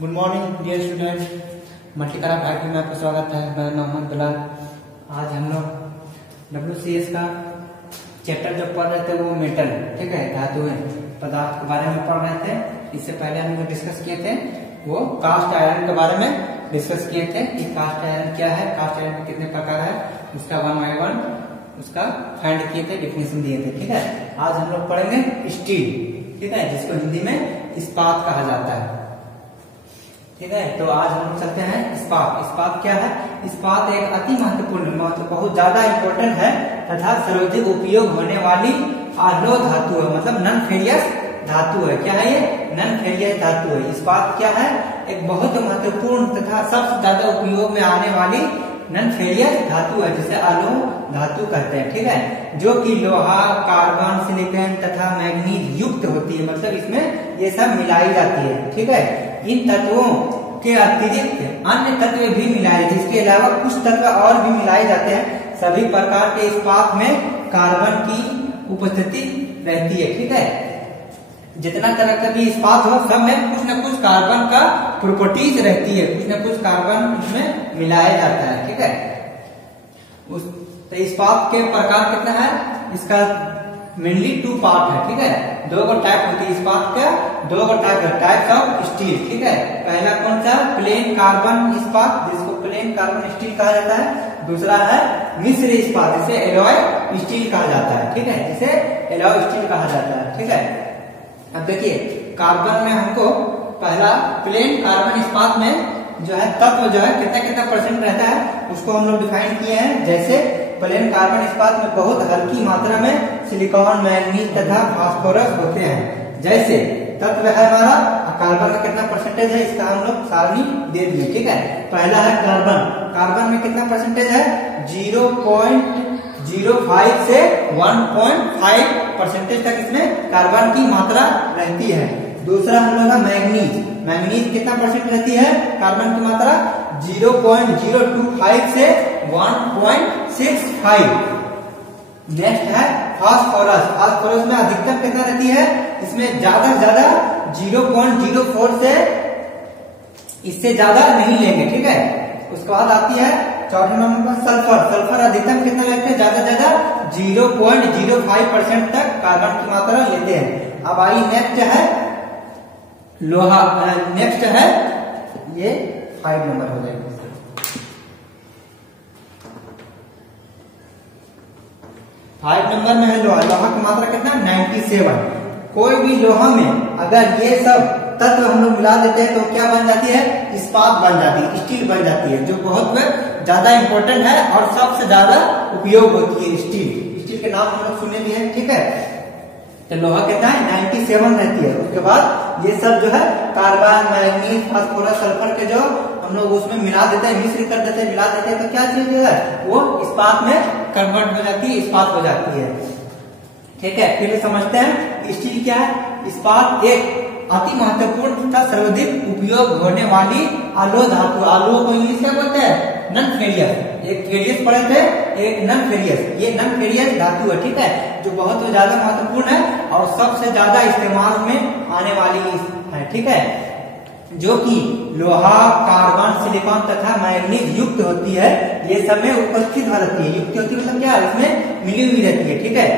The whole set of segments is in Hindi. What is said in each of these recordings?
गुड मॉर्निंग डियर स्टूडेंट, मल्टीकला एकेडमी में आपका स्वागत है। मैं मोहम्मद बिलाल। आज हम लोग WCS का चैप्टर जो पढ़ रहे थे वो मेटल, ठीक है, धातुएं पदार्थ के बारे में पढ़ रहे थे। इससे पहले हम लोग डिस्कस किए थे वो कास्ट आयरन के बारे में डिस्कस किए थे कि कास्ट आयरन क्या है, कास्ट आयरन कितने प्रकार है, उसका 1 by 1 उसका फाइंड किए थे, डिफिनेशन दिए थे। ठीक है, आज हम लोग पढ़ेंगे स्टील, ठीक है, जिसको हिंदी में इस्पात कहा जाता है। ठीक है, तो आज हम लोग चलते हैं इस्पात। इस्पात क्या है? इस्पात एक अति महत्वपूर्ण, बहुत ज्यादा इंपॉर्टेंट है तथा सर्वाधिक उपयोग होने वाली आलोह धातु है, मतलब नॉन फेरियस धातु है। क्या है ये? नॉन फेरियस धातु है। इस्पात क्या है? एक बहुत महत्वपूर्ण तथा सबसे ज्यादा उपयोग में आने वाली नॉन फेरियस धातु है, जिसे आलोह धातु कहते हैं। ठीक है, जो कि लोहा, कार्बन, सिलिकॉन तथा मैग्नीज युक्त होती है, मतलब इसमें ये सब मिलाई जाती है। ठीक है, इन तत्वों के अतिरिक्त अन्य तत्व भी मिलाए, जिसके अलावा कुछ तत्व और भी मिलाए जाते हैं। सभी प्रकार के इस्पात में कार्बन की उपस्थिति रहती है। ठीक है, जितना तरह का भी इस्पात हो सब में कुछ न कुछ कार्बन का प्रॉपर्टीज रहती है, कुछ न कुछ कार्बन उसमें मिलाया जाता है। ठीक है, तो इस्पात के प्रकार कितना है? इसका मेनली 2 पार्ट है। ठीक है, 2 टाइप होती है इस्पात का, 2 टाइप है, टाइप्स ऑफ स्टील। ठीक है, पहला कौन सा? प्लेन कार्बन इस्पात, जिसको प्लेन कार्बन स्टील कहा जाता है। दूसरा है मिश्र इस्पात, जिसे एलॉय स्टील कहा जाता है। ठीक है, जिसे एलॉय स्टील कहा जाता है। ठीक है, अब देखिए कार्बन में हमको पहला प्लेन कार्बन इस्पात में जो है तत्व जो है कितना परसेंट रहता है उसको हम लोग डिफाइन किए हैं। जैसे प्लेन कार्बन इस्पात में बहुत हल्की मात्रा में सिलिकॉन, मैग्नीज तथा फास्फोरस होते हैं। जैसे तत्व है हमारा कार्बन का कितना परसेंटेज है, इसका हम लोग सारणी दे दिए। ठीक है, पहला है कार्बन। कार्बन में कितना परसेंटेज है? 0.05 से 1.5% तक इसमें कार्बन की मात्रा रहती है। दूसरा हम लोग का मैग्नीज। मैग्नीज कितना परसेंट रहती है कार्बन की मात्रा? 0.025 से 1.65। नेक्स्ट है फास्फोरस। फास्फोरस में अधिकतम कितना रहती है? इसमें ज्यादा से ज्यादा 0.04 से इससे ज्यादा नहीं लेंगे। ठीक है, उसके बाद आती है चौथे नंबर पर सल्फर। सल्फर अधिकतम कितना लेते हैं? ज्यादा से ज्यादा 0.05% तक कार्बन की मात्रा लेते हैं। अब आई नेक्स्ट है लोहा। नेक्स्ट है ये 5 नंबर हो जाएगा। 5 नंबर में है लोहा। लोहा की मात्रा कितना? 97। कोई भी लोहा में अगर ये सब तत्व हम लोग मिला देते हैं तो क्या बन जाती है? इस्पात बन जाती है, स्टील बन जाती है, जो बहुत ज्यादा इंपॉर्टेंट है और सबसे ज्यादा उपयोग होती है स्टील। स्टील के नाम हम लोग सुने भी हैं। ठीक है, तो लोहा कितना है? 97 रहती है। उसके बाद ये सब जो है कार्बन, मैग्नीज, फास्फोरस, सल्फर के जो हम लोग उसमें मिला देते हैं, मिश्र कर देते हैं, मिला देते हैं, तो क्या चीज जो है वो इस्पात में कन्वर्ट हो जाती है, इस्पात हो जाती है। ठीक है, फिर समझते हैं स्टील क्या है। इस्पात एक अति महत्वपूर्ण तथा सर्वाधिक उपयोग होने वाली आलोह धातु। आलोह को इंग्लिश क्या बोलते हैं? Non furious. एक फेरियस पढ़े थे, एक नॉन फेरियस। ये नॉन फेरियस धातु है। ठीक है, जो बहुत ज्यादा महत्वपूर्ण है और सबसे ज्यादा इस्तेमाल में आने वाली है। ठीक है, जो कि लोहा, कार्बन, सिलिकॉन तथा मैग्नीज युक्त होती है। ये सब में उपस्थित रहती है। युक्त होती है मतलब क्या? इसमें मिली हुई रहती है। ठीक है,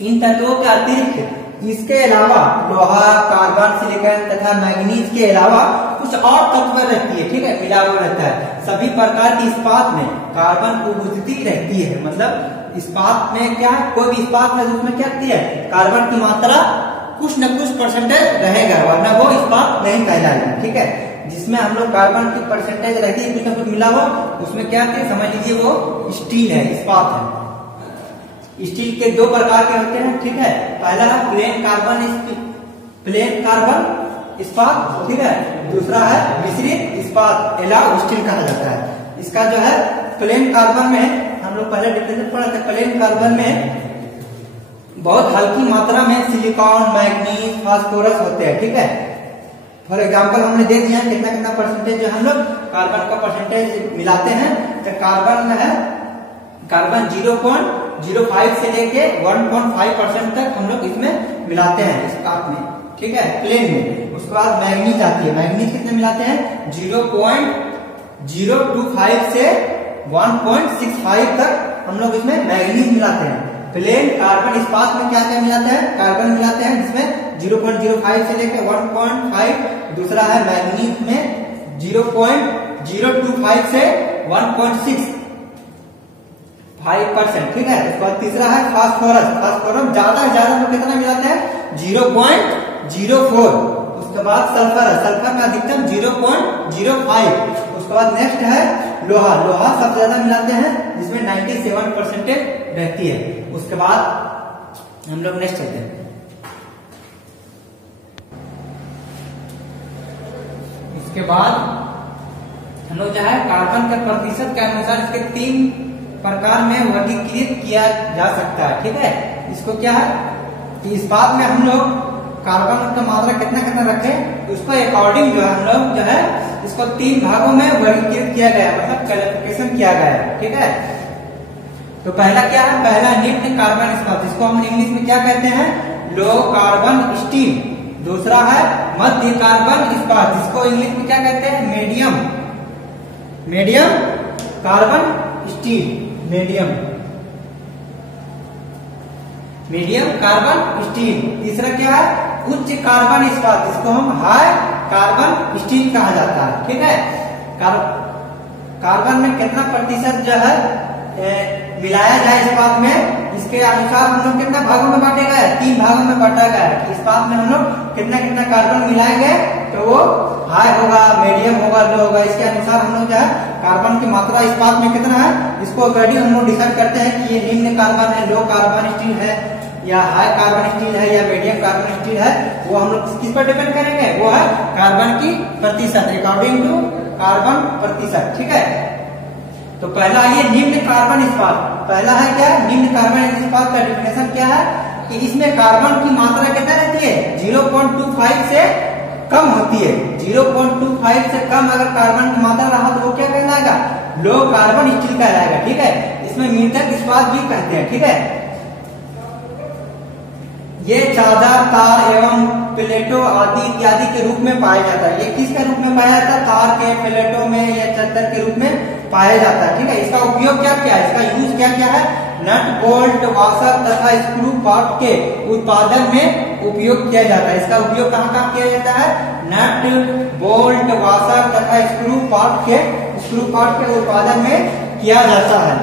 इन तत्वों के अतिरिक्त इसके अलावा लोहा, कार्बन, सिलिकॉन तथा मैग्नीज के अलावा कुछ और तत्व रहती है। ठीक है, मिला हुआ रहता है। सभी प्रकार की इस्पात में कार्बन की उपस्थिति रहती है। मतलब इस्पात में क्या? कोई भी इस्पात है उसमें क्या रहती है? कार्बन की मात्रा कुछ न कुछ परसेंटेज रहेगा, वरना वो इस्पात नहीं कहलाएगा। ठीक है, जिसमें हम लोग कार्बन की परसेंटेज रहती है, कुछ न कुछ मिला हुआ, उसमें क्या समझ लीजिए वो स्टील है, इस्पात है। स्टील के 2 प्रकार के होते हैं। ठीक है, पहला है प्लेन कार्बन इस्पात। ठीक है, दूसरा है मिश्रित इस्पात, एलॉय स्टील कहा जाता है। इसका जो है प्लेन कार्बन में हम लोग पहले डिफिनेशन पढ़ा था। प्लेन कार्बन में बहुत हल्की मात्रा में सिलिकॉन, मैग्नीज, फास्फोरस होते हैं। ठीक है, फॉर एग्जाम्पल हमने दे दिया कितना परसेंटेज जो हम लोग कार्बन का परसेंटेज मिलाते हैं। तो कार्बन में है कार्बन 0.05 से लेके 1.5% तक हम लोग इसमें मिलाते हैं इस्पात में। ठीक है, प्लेन में। उसके बाद मैग्नीज आती है, मैग्नीज कितने मिलाते हैं 0.025 से 1.65 तक हम लोग इसमें मैग्नीज मिलाते हैं। प्लेन कार्बन इस्पात में क्या क्या मिलाते हैं, कार्बन मिलाते हैं जिसमें 0.05 से लेकर 1.5। दूसरा है मैग्नीज में 0.025 से 1.65%, ठीक है। उसके बाद तीसरा है फास्फोरस, फास्फोरस ज्यादा से ज्यादा हम कितना मिलाते हैं 0.04। उसके बाद सल्फर, सल्फर में अधिकतम 0.05। उसके बाद नेक्स्ट है लोहा, लोहा सबसे ज्यादा मिलाते हैं जिसमें 97% रहती है। उसके बाद हम लोग नेक्स्ट चलते हैं। इसके बाद हम लोग जो है कार्बन के प्रतिशत के अनुसार इसके 3 प्रकार में वर्गीकृत किया जा सकता है, ठीक है। इसको क्या है कि इस बात में हम लोग कार्बन का मात्रा कितना कितना रखें, उसको अकॉर्डिंग जो है हम लोग जो है इसको 3 भागों में वर्गीकृत किया गया, मतलब क्लासिफिकेशन किया गया है, ठीक है। तो पहला क्या है, पहला निम्न कार्बन इस्पात, जिसको हम इंग्लिश में क्या कहते हैं लो कार्बन स्टील। दूसरा है मध्य कार्बन इस्पात, जिसको इंग्लिश में क्या कहते हैं medium, medium carbon steel, medium carbon steel. तीसरा क्या है उच्च कार्बन इस्पात, जिसको हम हाई कार्बन स्टील कहा जाता है, ठीक है। कार्बन में कितना प्रतिशत जो है मिलाया जाए इस्पात में, इसके अनुसार हम लोग कितना भागों में बांटे गए, 3 भागों में बांटा गया है। इस्पात में हम लोग कितना कितना कार्बन मिलाएंगे तो वो हाई होगा, मीडियम होगा, लो होगा। इसके अनुसार हम लोग जो है कार्बन की मात्रा इस्पात में कितना है इसको ऑलरेडी हम लोग डिसाइड करते हैं कि ये निम्न कार्बन है, लो कार्बन स्टील है, या हाई कार्बन स्टील है, या मीडियम कार्बन स्टील है। वो हम लोग किस पर डिपेंड करेंगे, वो है कार्बन की प्रतिशत, अकॉर्डिंग टू कार्बन प्रतिशत, ठीक है। तो पहला ये निम्न कार्बन इस्पात, पहला है क्या निम्न कार्बन इस्पात का डेफिनेशन क्या है कि इसमें कार्बन की मात्रा कितना रहती है 0.25 से कम होती है। 0.25 से कम अगर कार्बन की मात्रा रहा तो वो क्या कहलाएगा, लो कार्बन स्टील कहलाएगा, ठीक है। इसमें मृतक इस्पात भी कहते हैं, ठीक है। ये चादर, तार एवं प्लेटों आदि इत्यादि के रूप में पाया जाता है। ये किसके रूप में पाया जाता है, तार के, प्लेटों में या चादर के रूप में पाया जाता है, ठीक है। इसका उपयोग क्या क्या है, इसका यूज क्या क्या है, नट बोल्ट वाशर तथा स्क्रू पार्ट के उत्पादन में उपयोग किया जाता है। इसका उपयोग कहाँ कहाँ किया जाता है, नट बोल्ट वाशर तथा स्क्रू पार्ट के उत्पादन में किया जाता है,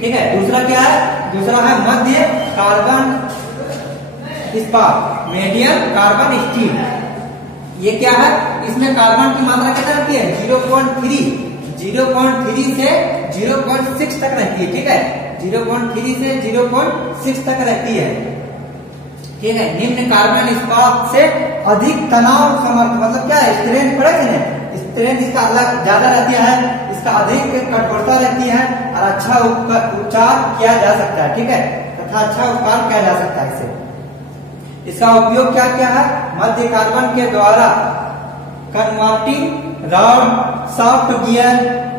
ठीक है। दूसरा क्या है, दूसरा है मध्य कार्बन इस्पात, मीडियम कार्बन स्टील। ये क्या है, इसमें कार्बन की मात्रा कितना रहती है 0.3 से 0.6 तक रहती है, ठीक है। 0.3 से 0.6 तक रहती है, ठीक है। निम्न कार्बन इस्पात से अधिक तनाव समर्थ, मतलब क्या है स्ट्रेंथ पड़ेगी ना, स्ट्रेंथ इसका अलग ज्यादा रहती है, इसका अधिक कठोरता रहती है और अच्छा उपचार किया जा सकता है, ठीक है, तथा अच्छा उपचार किया जा सकता है इससे। इसका उपयोग क्या क्या है, मध्य कार्बन के द्वारा कन्वर्टिंग रॉड, सॉफ्ट गियर,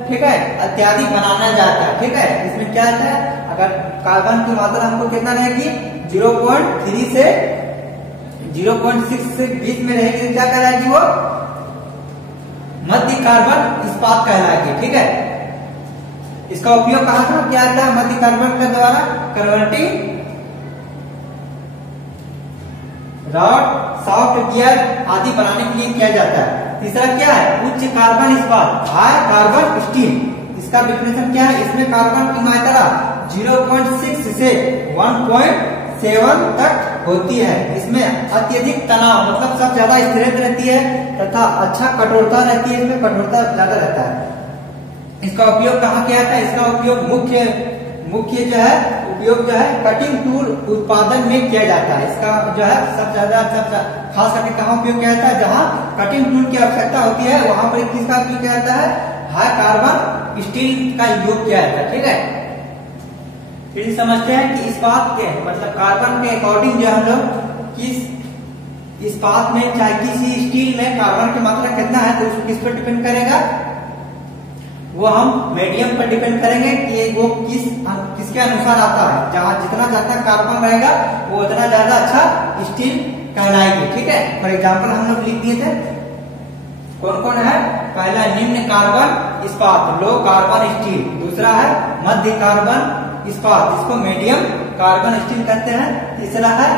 ठीक है, इत्यादि बनाना जाता है, ठीक है। इसमें क्या होता है, अगर कार्बन की मात्रा हमको कितना रहेगी 0.3 से 0.6 से बीच में रहेगी, क्या कहलाएगी वो मध्य कार्बन इस्पात कहलाएगी, ठीक है। इसका उपयोग कहाँ कहाँ किया जाता है, मध्य कार्बन के द्वारा कन्वर्टिंग रॉड, सॉफ्ट गियर आदि बनाने के लिए किया जाता है। तीसरा क्या है, उच्च कार्बन इस्पात, हाई कार्बन स्टील। इसका डेफिनेशन क्या है, इसमें कार्बन की मात्रा 0.6 से 1.7 तक होती है। इसमें अत्यधिक तनाव, मतलब सब ज्यादा स्ट्रेंथ रहती है तथा अच्छा कठोरता रहती है, इसमें कठोरता ज्यादा रहता है। इसका उपयोग कहाँ किया जाता है, इसका उपयोग मुख्य जो है उपयोग जो है कटिंग टूल उत्पादन में किया जाता है। इसका जो है सबसे ज्यादा खास करके कहाँ उपयोग किया जाता है, जहाँ कटिंग टूल की आवश्यकता होती है वहां पर किसका उपयोग किया जाता है, हाई कार्बन स्टील का उपयोग किया जाता है, ठीक है। फिर समझते हैं कि इस्पात के मतलब कार्बन के अकॉर्डिंग जो हम लोग किस इस्पात में चाहे किसी स्टील में कार्बन की मात्रा कितना है तो किस पर डिपेंड करेगा, वो हम मीडियम पर डिपेंड करेंगे कि वो किसके अनुसार आता है। जहां जितना ज्यादा कार्बन रहेगा वो उतना ज्यादा अच्छा स्टील कहलाएगी। ठीक है, फॉर एग्जाम्पल हम लोग लिख दिए थे कौन कौन है। पहला निम्न कार्बन इस्पात, लो कार्बन स्टील। दूसरा है मध्य कार्बन इस्पात, इसको मीडियम कार्बन स्टील कहते हैं। तीसरा है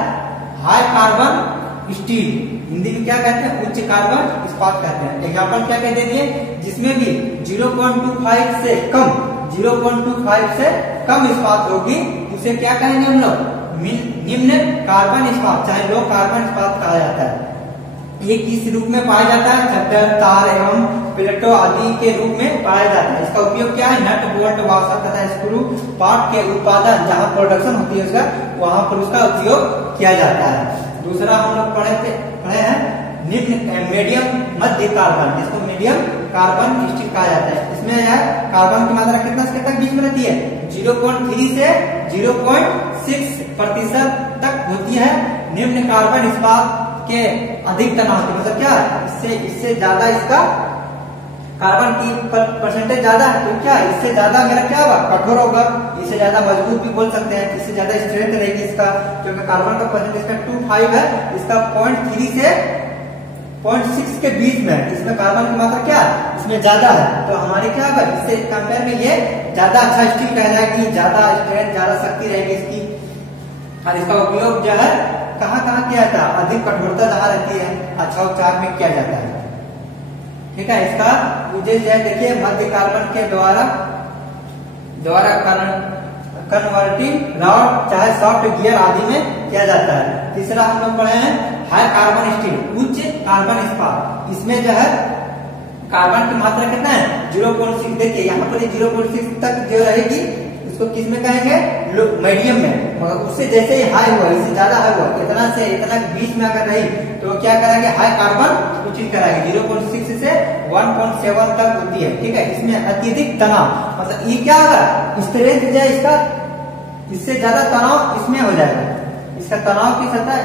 हाई कार्बन स्टील, हिंदी में क्या कहते हैं, उच्च कार्बन इस्पात कहते हैं। एग्जाम्पल क्या कह दिए, जिसमें भी 0.25 से कम 0.25 से कम इस्पात होगी उसे क्या कहेंगे हम लोग, निम्न कार्बन इस्पात, चाहे लो कार्बन इस्पात कहा जाता है। ये किस रूप में पाया जाता है, चद्दर, तार एवं प्लेटो आदि के रूप में पाया जाता है। इसका उपयोग क्या है, नट बोल्ट वाशर तथा स्क्रू पार्ट के उत्पादन जहां प्रोडक्शन होती है उसका, वहां पर उसका उपयोग किया जाता है। दूसरा हम लोग पढ़े हैं निम्न मीडियम मध्य कार्बन, जिसको मीडियम कार्बन स्टील कहा जाता है। इसमें है कार्बन की मात्रा कितना से कितना बीच में रहती है, 0.3 से 0.6% तक होती है। निम्न कार्बन इस्पात के अधिक तनाव की मतलब क्या है, इससे ज्यादा इसका कार्बन की परसेंटेज ज्यादा है तो क्या इससे ज्यादा मेरा क्या होगा, कठोर होगा, इससे ज्यादा मजबूत भी बोल सकते हैं, इससे ज्यादा स्ट्रेंथ रहेगी इसका, क्योंकि कार्बन का परसेंटेज का 25 है, इसका 0.3 से 0.6 के बीच में, इसमें कार्बन की मात्रा क्या है इसमें ज्यादा है, तो हमारे क्या होगा इससे कंपेयर में ये ज्यादा अच्छा स्टील कहलाएगी, ज्यादा स्ट्रेंथ ज्यादा शक्ति रहेगी इसकी। और इसका उपयोग जो है कहाँ कहाँ किया जाता है, अधिक कठोरता जहाँ रहती है अच्छा उपचार में किया जाता है। ठीक है, इसका उद्देश्य है देखिए मध्य कार्बन के द्वारा कन्वर्टिंग रॉड चाहे सॉफ्ट गियर आदि में किया जाता है। तीसरा हम लोग पढ़े हैं हाई कार्बन स्टील, उच्च कार्बन इस्पात। इसमें जो है कार्बन की मात्रा कितना है 0.6, देखिए यहाँ पर 0.6 तक जो रहेगी उसको किस में कहेंगे, मीडियम में, मगर उससे जैसे ही हाई हुआ इससे ज्यादा हाई हुआ, इतना से इतना बीच में अगर रही तो क्या कराएंगे हाई कार्बन स्टील कराएंगे। 0.6 से 1.7 तक होती है। ठीक है, इसमें अत्यधिक तनाव मतलब ये क्या होगा, स्ट्रेंथ जो है इसका इससे ज्यादा तनाव इसमें हो जाएगा, इसका तनाव की सतह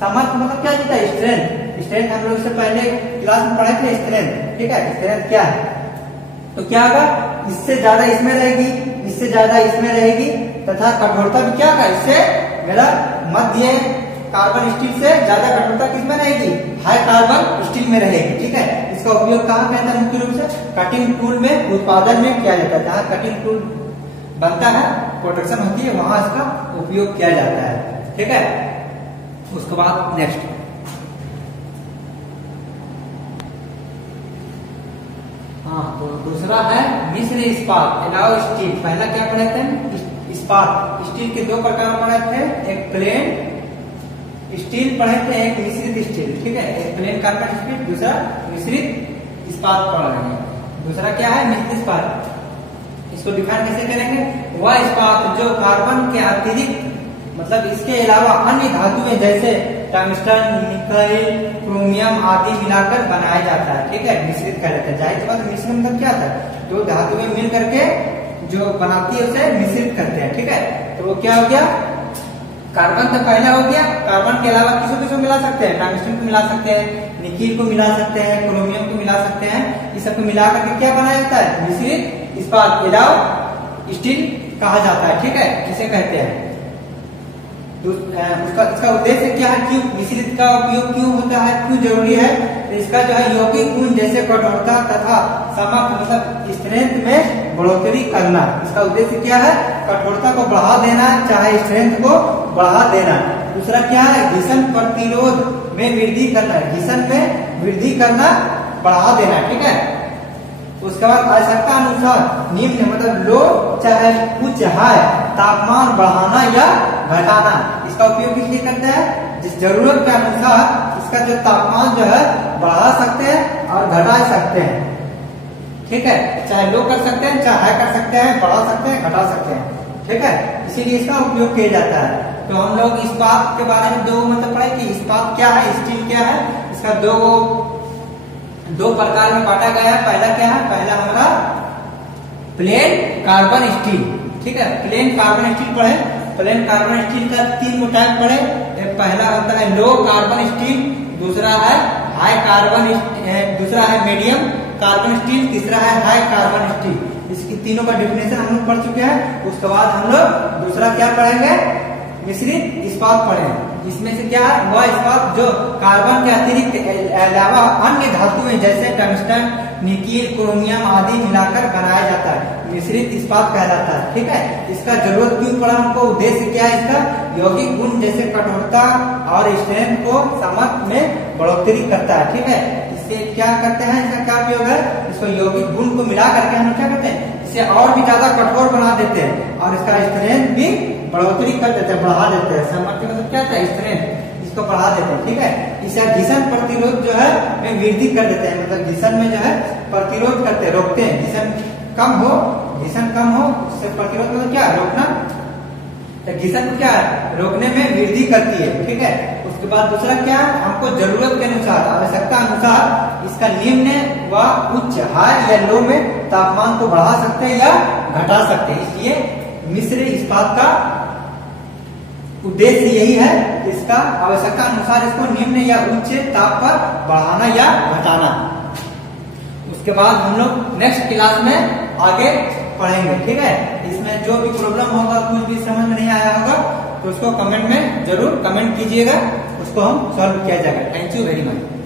सामर्थ्य मतलब क्या होता है, स्ट्रेंथ। स्ट्रेंथ हम लोग से पहले क्लास में पढ़े थे स्ट्रेंथ। ठीक है, स्ट्रेंथ क्या है तो क्या होगा, इससे ज्यादा इसमें रहेगी, इससे ज्यादा इसमें रहेगी, तथा कठोरता भी क्या होगा इससे मेरा मध्य कार्बन स्टील से ज्यादा कठोरता किसमें रहेगी, हाई कार्बन स्टील में रहेगी। ठीक है, इसका उपयोग कहाँ कहता है, मुख्य रूप से कटिंग टूल में उत्पादन में किया जाता है, जहाँ कटिंग टूल बनता है प्रोडक्शन होती है वहां इसका उपयोग किया जाता है। ठीक है, उसके बाद नेक्स्ट तो दूसरा है मिश्र इस्पात एलाव स्टील। पहला क्या पढ़े थे, इस्पात स्टील के 2 प्रकार पढ़े थे, एक प्लेन स्टील पढ़े थे, एक मिश्रित स्टील। ठीक है, एक प्लेन कार्बन स्टील, दूसरा मिश्रित इस्पात पढ़ रहे हैं। दूसरा क्या है मिश्रित इस्पात, इसको डिफाइन कैसे करेंगे, वह इस्पात जो कार्बन के अतिरिक्त मतलब इसके अलावा अन्य धातुएं जैसे टंगस्टन, निकल, क्रोमियम आदि मिलाकर बनाया जाता है। ठीक है, मिश्रित कहलाता है। जाहिर बात मिश्रण मतलब क्या था, तो धातुएं मिल करके जो बनाती है उसे मिश्रित करते हैं। ठीक है, तो वो क्या हो गया, कार्बन तो पहला हो गया, कार्बन के अलावा किसको मिला सकते हैं, टंगस्टन को मिला सकते हैं, निकिल को मिला सकते हैं, क्रोमियम को मिला सकते हैं, इस सबको मिला करके क्या बनाया जाता है, मिश्रित इस्पात एलाव स्टील कहा जाता है। ठीक है, इसे कहते हैं। इसका उद्देश्य क्या है, क्यों मिश्रित का उपयोग क्यों होता है, क्यों जरूरी है, तो इसका जो है यौगिक गुण जैसे कठोरता तथा सामर्थ्य मतलब स्ट्रेंथ में बढ़ोतरी करना। इसका उद्देश्य क्या है, कठोरता को बढ़ा देना चाहे स्ट्रेंथ को बढ़ा देना। दूसरा क्या है, घर्षण प्रतिरोध में वृद्धि करना, घर्षण में वृद्धि करना बढ़ा देना। ठीक है, उसके बाद आवश्यकता अनुसार निम्न मतलब लो चाहे उच्च हाई तापमान बढ़ाना या घटाना। इसका उपयोग किस लिए करते हैं, जिस जरूरत के अनुसार इसका जो तापमान जो है बढ़ा सकते हैं और घटा सकते हैं। ठीक है, चाहे लो कर सकते हैं, चाहे हाई कर सकते हैं, बढ़ा सकते हैं, घटा सकते हैं। ठीक है, इसीलिए इसका उपयोग किया जाता है। तो हम लोग इस्पात के बारे में 2 मतलब पढ़े कि इस्पात क्या है, स्टील क्या है। इसका 2 प्रकार में बांटा गया है। पहला क्या है, पहला हमारा प्लेन कार्बन स्टील। ठीक है, प्लेन कार्बन स्टील पढ़े, प्लेन कार्बन स्टील का 3 टाइप पढ़े। पहला होता है लो कार्बन स्टील, दूसरा है हाई कार्बन, दूसरा है मीडियम कार्बन स्टील, तीसरा है हाई कार्बन स्टील। इसकी तीनों का डेफिनेशन हम लोग पढ़ चुके हैं। उसके बाद हम लोग दूसरा क्या पढ़ेंगे, मिश्रित इस्पात पढ़े। इसमें से क्या है, वह इस्पात जो कार्बन के अतिरिक्त अलावा अन्य धातुएं जैसे टंगस्टन, निकिल, क्रोमियम आदि मिलाकर बनाया जाता है, मिश्रित इस्पात कहलाता है। ठीक है, इसका जरूरत क्यों पड़ा हमको, उद्देश्य क्या है इसका, यौगिक गुण जैसे कठोरता और स्ट्रेंथ को सामर्थ्य में बढ़ोतरी करता है। ठीक है, इससे क्या करते हैं, इसका क्या उपयोग है, इसको यौगिक गुण को मिला करके हम क्या करते हैं, इसे और भी ज्यादा कठोर बना देते हैं और इसका स्ट्रेंथ भी बढ़ोतरी कर देते हैं, बढ़ा देते हैं। सामर्थ्य मतलब क्या था, स्ट्रेंथ, इसको बढ़ा देते हैं। ठीक है, इसे घिसन प्रतिरोध जो है में वृद्धि कर देते हैं, मतलब घिसन में जो है प्रतिरोध करते हैं, रोकते हैं। घिसन कम हो, उससे प्रतिरोध मतलब क्या, रोकना, तो घिसन क्या है, रोकने में वृद्धि करती है। ठीक है, उसके बाद दूसरा क्या, हमको जरूरत के अनुसार, आवश्यकता अनुसार इसका निम्न व उच्च, हाई या लो में तापमान को बढ़ा सकते हैं या घटा सकते हैं। इसलिए मिश्र इस्पात का उद्देश्य यही है कि इसका आवश्यकता अनुसार इसको निम्न या उच्च ताप पर बढ़ाना या घटाना। उसके बाद हम लोग नेक्स्ट क्लास में आगे पढ़ेंगे। ठीक है, इसमें जो भी प्रॉब्लम होगा, कुछ भी समझ में नहीं आया होगा तो उसको कमेंट में जरूर कमेंट कीजिएगा, उसको हम सॉल्व किया जाएगा। Thank you very much.